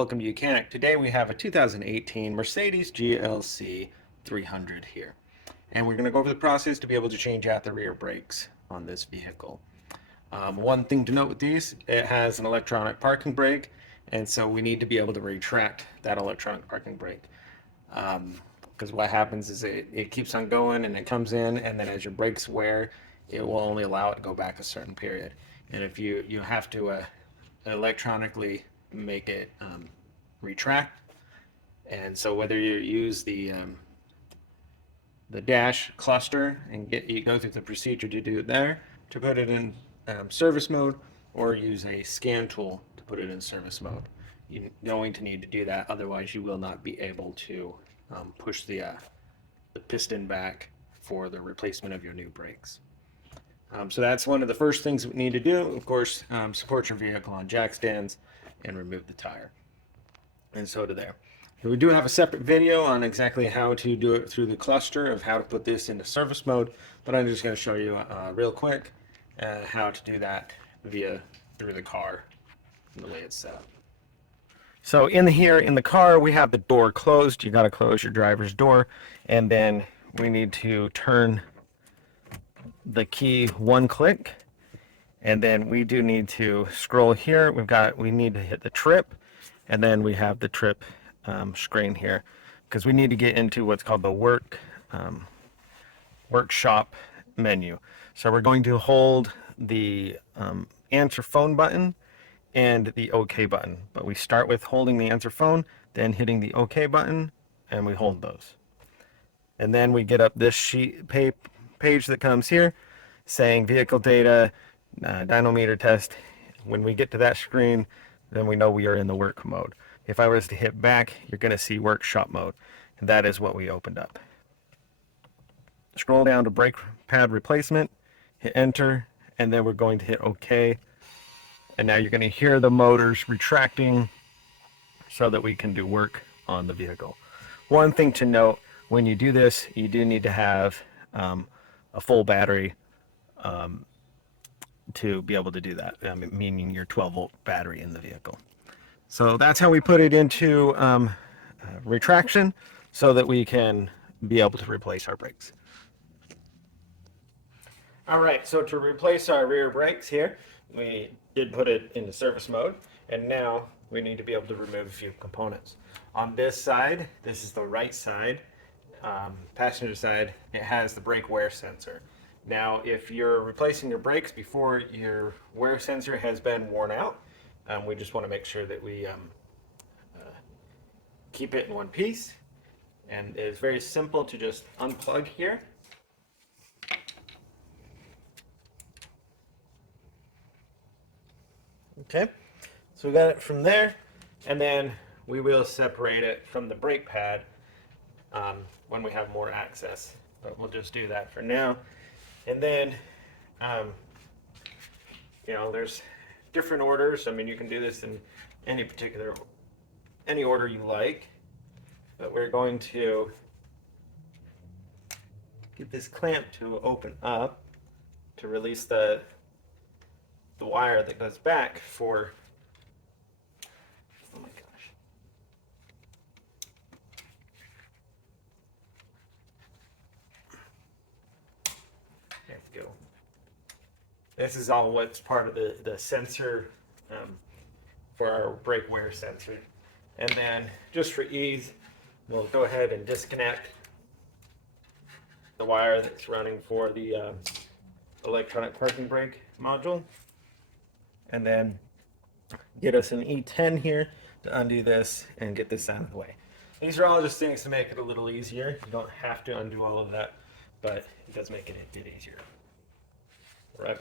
welcome to YOUCANIC. Today we have a 2018 Mercedes GLC 300 here. And we're going to go over the process to be able to change out the rear brakes on this vehicle. One thing to note with these, it has an electronic parking brake, and so we need to be able to retract that electronic parking brake. Because what happens is it keeps on going and it comes in, and then as your brakes wear, it will only allow it to go back a certain period. And if you have to electronically make it retract, and so whether you use the dash cluster and you go through the procedure to do it there to put it in service mode, or use a scan tool to put it in service mode, you're going to need to do that, otherwise you will not be able to push the piston back for the replacement of your new brakes. So that's one of the first things we need to do. Of course, support your vehicle on jack stands and remove the tire. And so to there. We do have a separate video on exactly how to do it through the cluster of how to put this into service mode, but I'm just going to show you real quick how to do that through the car, the way it's set up. So here in the car, we have the door closed. You got to close your driver's door, and then we need to turn the key one click, and then we do need to scroll here. We need to hit the trip, and then we have the trip screen here, because we need to get into what's called the workshop menu. So we're going to hold the answer phone button and the OK button, but we start with holding the answer phone, then hitting the OK button, and we hold those. And then we get up this page that comes here saying vehicle data, dynometer test. When we get to that screen, then we know we are in the work mode. If I was to hit back, you're going to see workshop mode, and that is what we opened up. Scroll down to brake pad replacement, hit enter, and then we're going to hit OK. And now you're going to hear the motors retracting so that we can do work on the vehicle. One thing to note, when you do this, you do need to have a full battery to be able to do that, meaning your 12-volt battery in the vehicle. So that's how we put it into retraction, so that we can be able to replace our brakes. All right, so to replace our rear brakes here, we did put it into service mode, and now we need to be able to remove a few components. On this side, this is the right side, passenger side, it has the brake wear sensor. Now, if you're replacing your brakes before your wear sensor has been worn out, we just want to make sure that we keep it in one piece. And it's very simple to just unplug here. Okay, so we got it from there, and then we will separate it from the brake pad when we have more access, but we'll just do that for now. And then there's different orders. I mean, you can do this in any order you like, but we're going to get this clamp to open up to release the wire that goes back for, oh my gosh. There we go. This is all what's part of the sensor for our brake wear sensor. And then just for ease, we'll go ahead and disconnect the wire that's running for the electronic parking brake module. And then get us an E10 here to undo this and get this out of the way. These are all just things to make it a little easier. You don't have to undo all of that, but it does make it a bit easier. All right.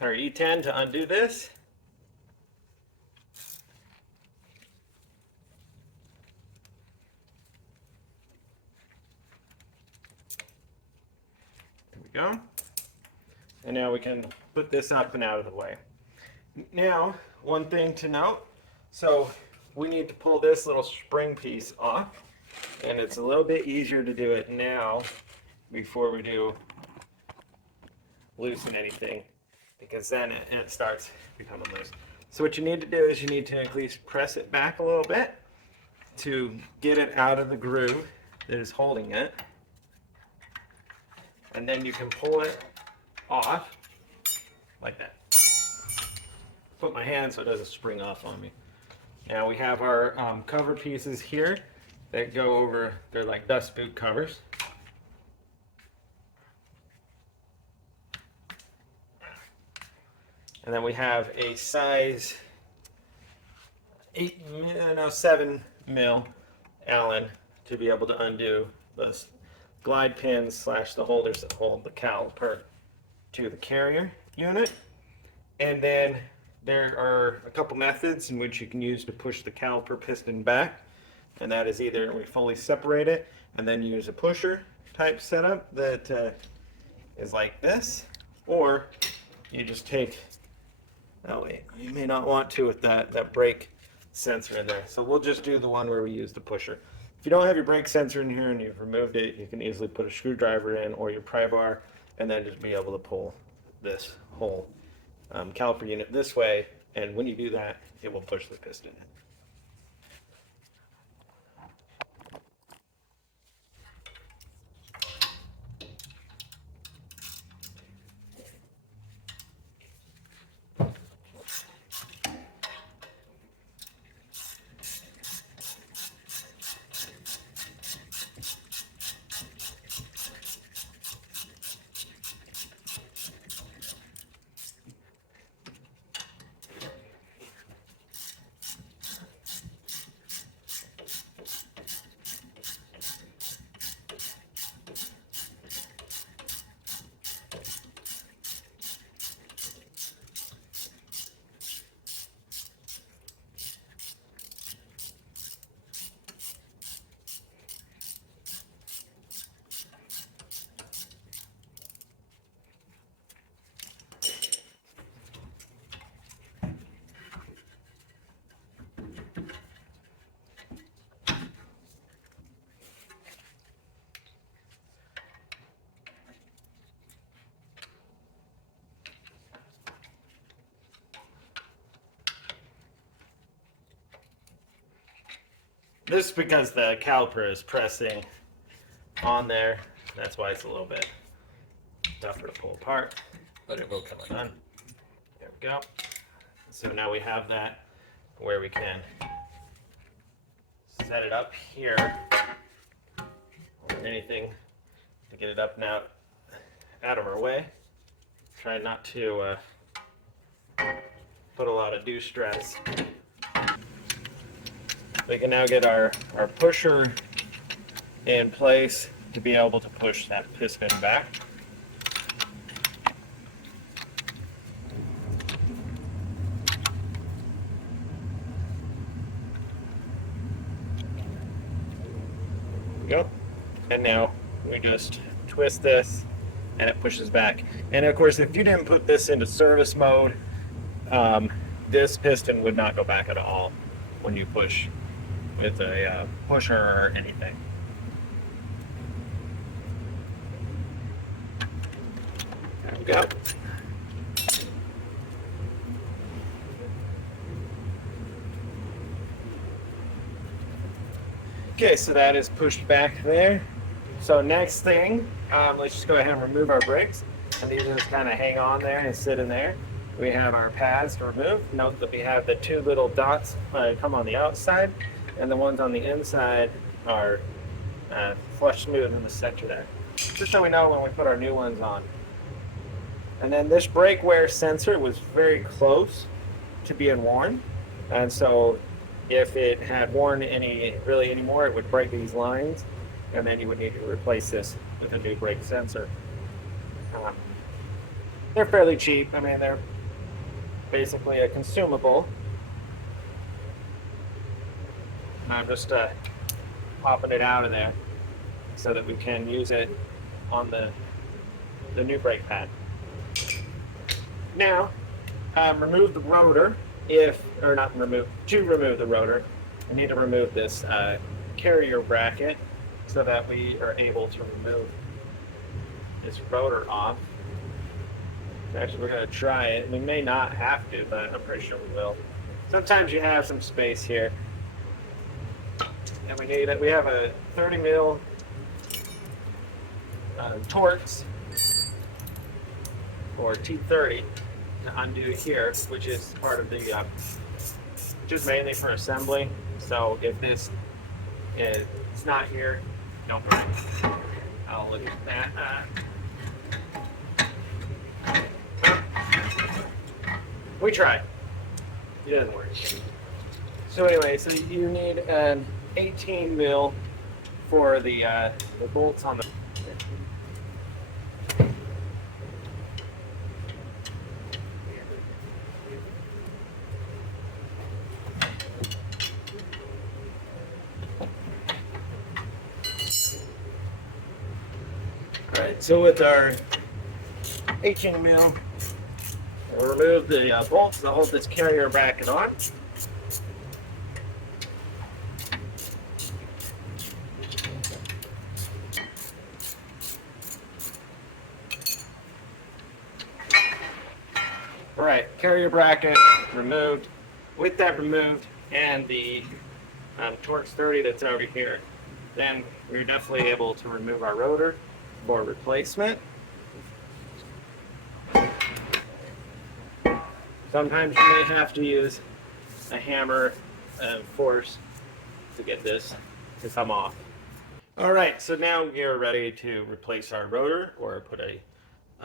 Got our E10 to undo this. There we go. And now we can put this up and out of the way. Now, one thing to note, so we need to pull this little spring piece off, and it's a little bit easier to do it now before we do loosen anything, because then it starts becoming loose. So what you need to do is you need to at least press it back a little bit to get it out of the groove that is holding it. And then you can pull it off like that. Put my hand so it doesn't spring off on me. Now we have our cover pieces here that go over, they're like dust boot covers. And then we have a size 7 mil Allen to be able to undo the glide pins / the holders that hold the caliper to the carrier unit. And then there are a couple methods in which you can use to push the caliper piston back. And that is either we fully separate it and then use a pusher type setup that is like this, or you just take, oh wait, you may not want to with that brake sensor in there. So we'll just do the one where we use the pusher. If you don't have your brake sensor in here and you've removed it, you can easily put a screwdriver in or your pry bar and then just be able to pull this whole caliper unit this way. And when you do that, it will push the piston in. This is because the caliper is pressing on there. That's why it's a little bit tougher to pull apart, but it will come undone. There we go. So now we have that where we can set it up here, or anything to get it up and out of our way. Try not to put a lot of due stress. We can now get our pusher in place to be able to push that piston back. There we go. And now we just twist this and it pushes back. And of course, if you didn't put this into service mode, this piston would not go back at all when you push with a pusher or anything. There we go. Okay, so that is pushed back there. So next thing, let's just go ahead and remove our brakes. And these just kind of hang on there and sit in there. We have our pads to remove. Note that we have the two little dots come on the outside, and the ones on the inside are flush smooth in the center there. Just so we know when we put our new ones on. And then this brake wear sensor was very close to being worn. And so if it had worn any more, it would break these lines, and then you would need to replace this with a new brake sensor. They're fairly cheap. I mean, they're basically a consumable. I'm just popping it out of there so that we can use it on the new brake pad. Now, remove the rotor. To remove the rotor, we need to remove this carrier bracket so that we are able to remove this rotor off. Actually, we're going to try it. We may not have to, but I'm pretty sure we will. Sometimes you have some space here. And we need it. We have a 30 mil Torx or T30 to undo here, which is part of the, just mainly for assembly. So if this is not here, don't worry. I'll look at that. We tried. It doesn't work. So anyway, so you need an 18 mil for the bolts on the. All right. So with our 18 mil, we'll remove the bolts that hold this carrier bracket on. All right, carrier bracket removed. With that removed and the Torx 30 that's over here, then we're definitely able to remove our rotor for replacement. Sometimes you may have to use a hammer and force to get this to come off. All right, so now we are ready to replace our rotor or put a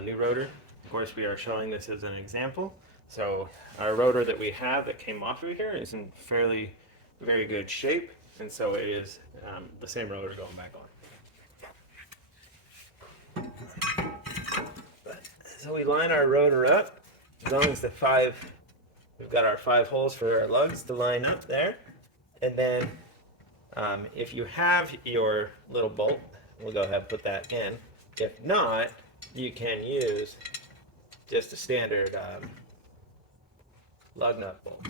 new rotor. Of course, we are showing this as an example. So our rotor that we have that came off of here is in very good shape, and so it is the same rotor going back on. So we line our rotor up. As long as we've got our 5 holes for our lugs to line up there. And then if you have your little bolt, we'll go ahead and put that in. If not, you can use just a standard lug nut bolt.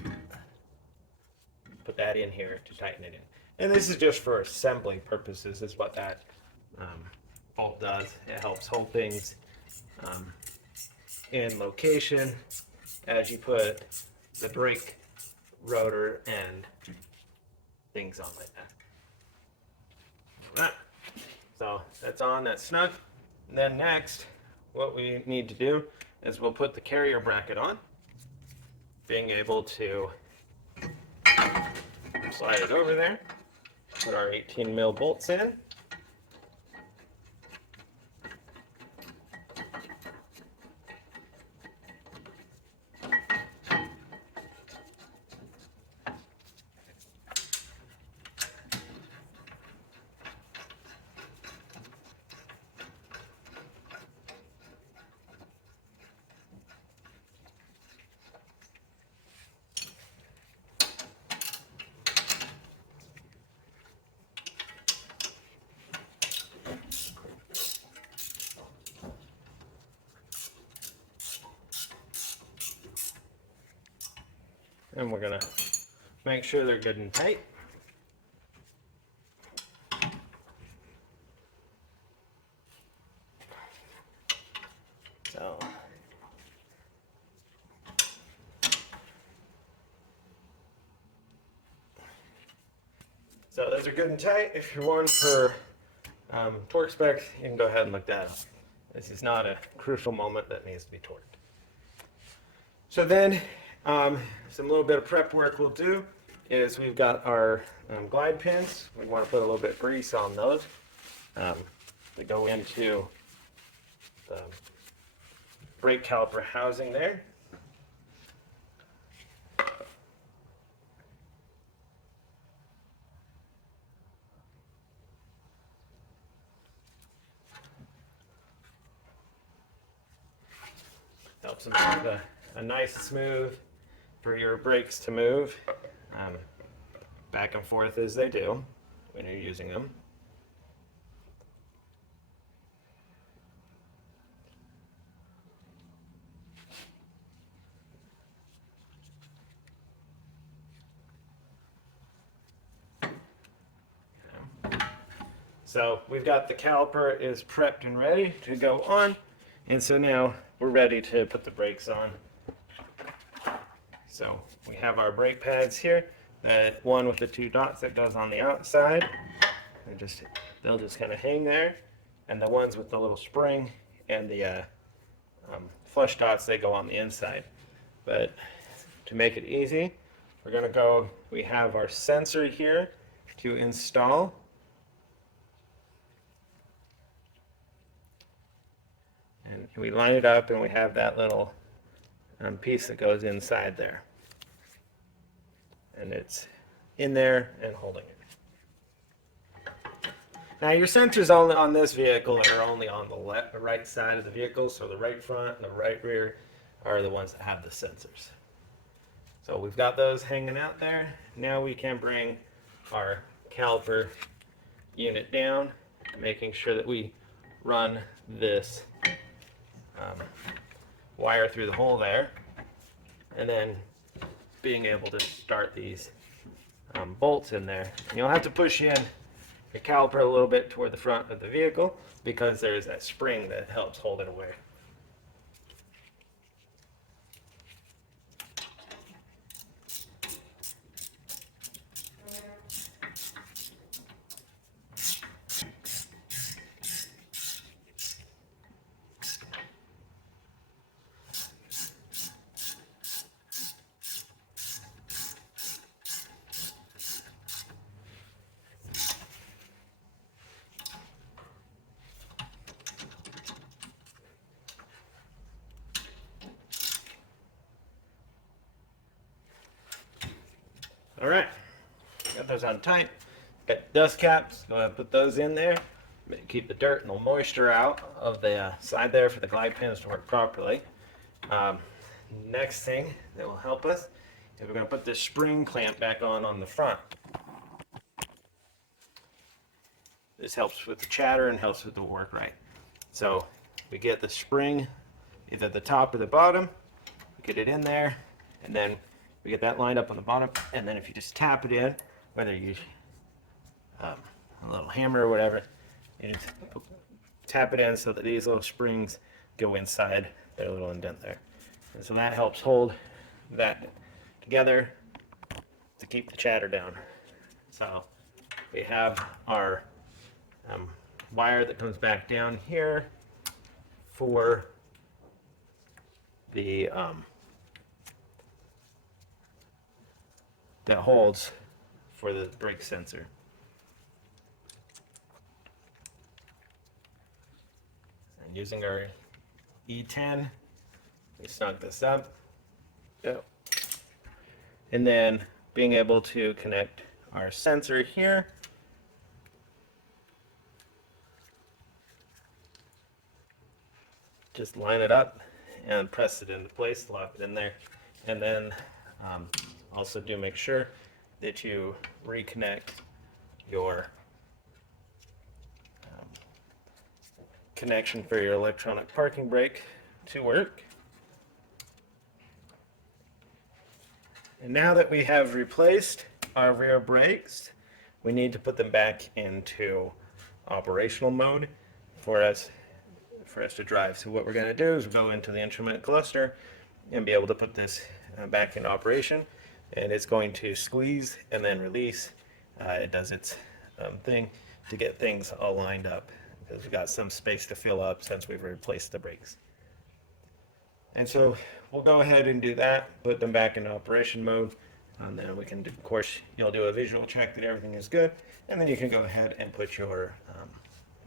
Put that in here to tighten it in. And this is just for assembly purposes, is what that bolt does. It helps hold things in location as you put the brake rotor and things on like that. Alright, so that's on, that's snug. And then next, what we need to do is we'll put the carrier bracket on, being able to slide it over there, put our 18 mil bolts in. And we're gonna make sure they're good and tight. So those are good and tight. If you're one for torque specs, you can go ahead and look that up. This is not a crucial moment that needs to be torqued. So then, some little bit of prep work we'll do is we've got our glide pins. We want to put a little bit of grease on those. They go into the brake caliper housing there. Helps them have a nice smooth for your brakes to move back and forth as they do when you're using them. So we've got the caliper is prepped and ready to go on. And so now we're ready to put the brakes on. So we have our brake pads here. The one with the 2 dots that goes on the outside. They'll just kind of hang there. And the ones with the little spring and the flush dots, they go on the inside. But to make it easy, we have our sensor here to install. And we line it up and we have that little piece that goes inside there. And it's in there and holding it. Now your sensors on this vehicle are only on the right side of the vehicle, so the right front and the right rear are the ones that have the sensors. So we've got those hanging out there. Now we can bring our caliper unit down, making sure that we run this wire through the hole there, and then being able to start these bolts in there. And you'll have to push in your caliper a little bit toward the front of the vehicle because there's that spring that helps hold it away. All right, got those on tight. Got dust caps, go ahead and put those in there. Keep the dirt and the moisture out of the side there for the glide pins to work properly. Next thing that will help us is we're going to put this spring clamp back on the front. This helps with the chatter and helps with the work right. So we get the spring either the top or the bottom, get it in there, and then we get that lined up on the bottom, and then if you just tap it in, whether you use a little hammer or whatever, you just tap it in so that these little springs go inside their little indent there. And so that helps hold that together to keep the chatter down. So we have our wire that comes back down here for the that holds for the brake sensor. And using our E10, we snug this up. Yep. And then being able to connect our sensor here. Just line it up and press it into place, lock it in there, and then also do make sure that you reconnect your connection for your electronic parking brake to work. And now that we have replaced our rear brakes, we need to put them back into operational mode for us to drive. So what we're going to do is go into the instrument cluster and be able to put this back in operation, and it's going to squeeze and then release. It does its thing to get things all lined up because we've got some space to fill up since we've replaced the brakes. And so we'll go ahead and do that, put them back in operation mode, and then we can do, of course, you'll do a visual check that everything is good, and then you can go ahead and put your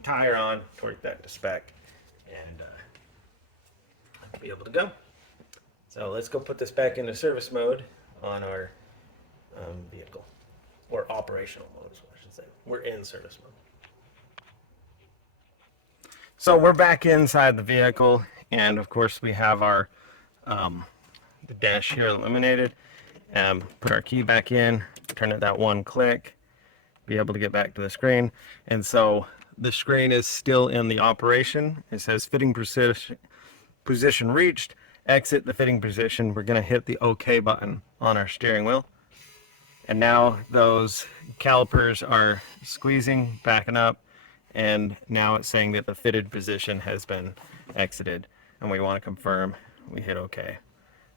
tire on, torque that to spec, and be able to go. So let's go put this back into service mode on our vehicle, or operational mode, I should say. We're in service mode. So we're back inside the vehicle, and of course we have our the dash here illuminated. Put our key back in, turn it that one click, be able to get back to the screen. And so the screen is still in the operation. It says fitting position reached. Exit the fitting position. We're going to hit the OK button on our steering wheel. And now those calipers are squeezing, backing up, and now it's saying that the fitted position has been exited. and we want to confirm, we hit OK.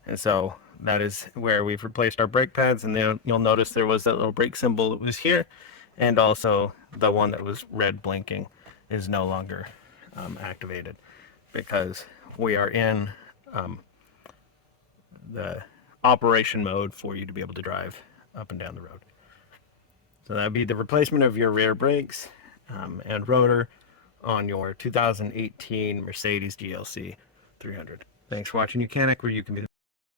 And so that is where we've replaced our brake pads, and then you'll notice there was that little brake symbol that was here, and also the one that was red blinking is no longer activated, because we are in the operation mode for you to be able to drive up and down the road. So that would be the replacement of your rear brakes and rotor on your 2018 Mercedes GLC 300. Thanks for watching YOUCANIC, where you can be